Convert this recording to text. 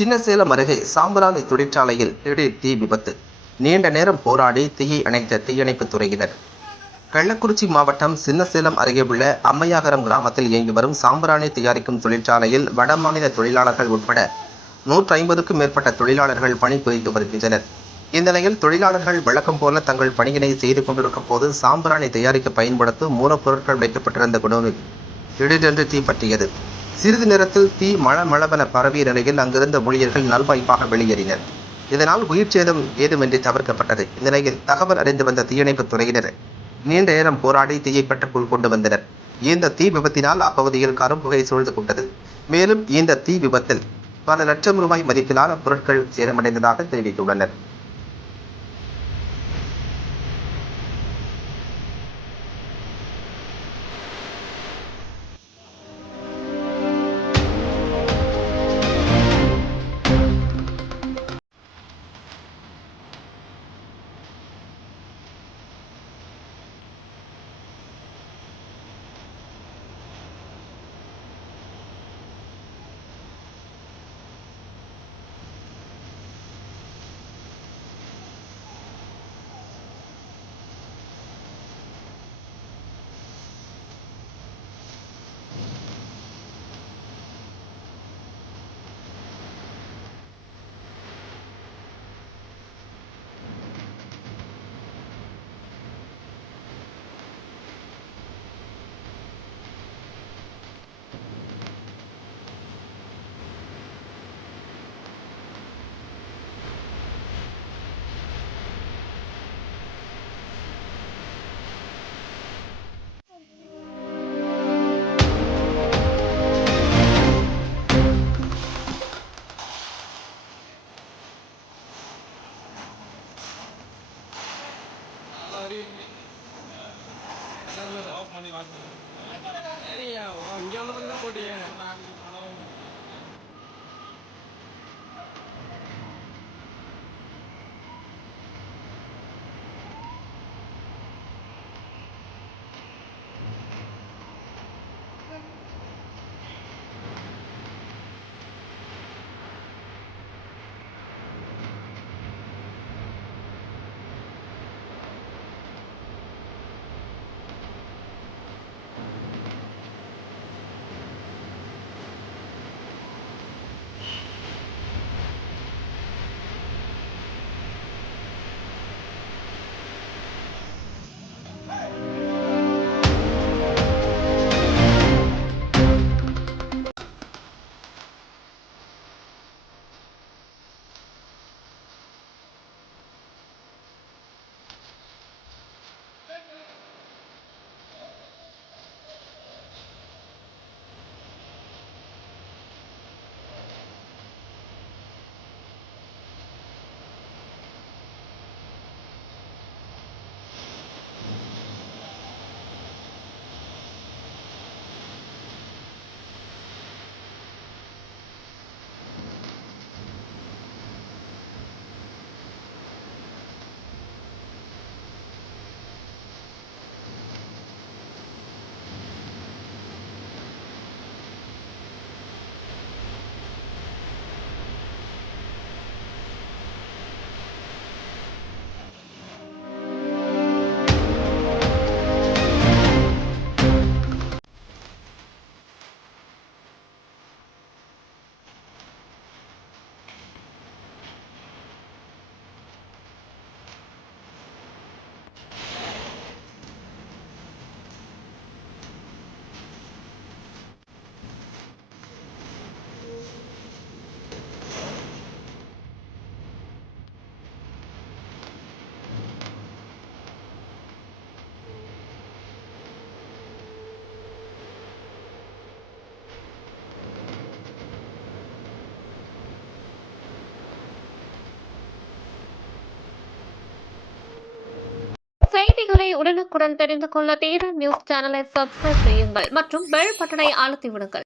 சின்னசேலம் அருகே சாம்பிராணி தொழிற்சாலையில் திடீர் தீ விபத்து. நீண்ட நேரம் போராடி தீயை அணைத்த தீயணைப்புத் துறையினர். கள்ளக்குறிச்சி மாவட்டம் சின்னசேலம் அருகே உள்ள அம்மையாகரம் கிராமத்தில் இயங்கி வரும் சாம்பிராணி தயாரிக்கும் தொழிற்சாலையில் வடமாநில தொழிலாளர்கள் உட்பட 150க்கும் மேற்பட்ட தொழிலாளர்கள் பணிபுரிந்து வருகின்றனர். இந்நிலையில் தொழிலாளர்கள் வழக்கம் போல தங்கள் பணியினை செய்து கொண்டிருக்கும் போது சாம்பிராணி தயாரிக்க பயன்படுத்தும் மூலப்பொருட்கள் வைக்கப்பட்டிருந்த குடோனில் திடீரென்று தீ பற்றியது. சிறிது நேரத்தில் தீ மளமளவென பரவிய நிலையில் அங்கிருந்த ஊழியர்கள் நல்வாய்ப்பாக வெளியேறினர். இதனால் உயிர் சேதம் ஏதுமின்றி தவிர்க்கப்பட்டது. இந்நிலையில் தகவல் அறிந்து வந்த தீயணைப்புத் துறையினர் நீண்ட நேரம் போராடி தீயை கட்டுக்குள் கொண்டு வந்தனர். இந்த தீ விபத்தினால் அப்பகுதியில் கரும்புகை சூழ்ந்து கொண்டது. மேலும் இந்த தீ விபத்தில் பல லட்சம் ரூபாய் மதிப்பிலான பொருட்கள் சேதமடைந்ததாக தெரிவித்துள்ளனர். செய்திகளை உடனுக்குடன் தெரிந்து கொள்ள தீரன் நியூஸ் சேனலை சப்ஸ்கிரைப் செய்யுங்கள் மற்றும் பெல் பட்டனை அழுத்தி விடுங்கள்.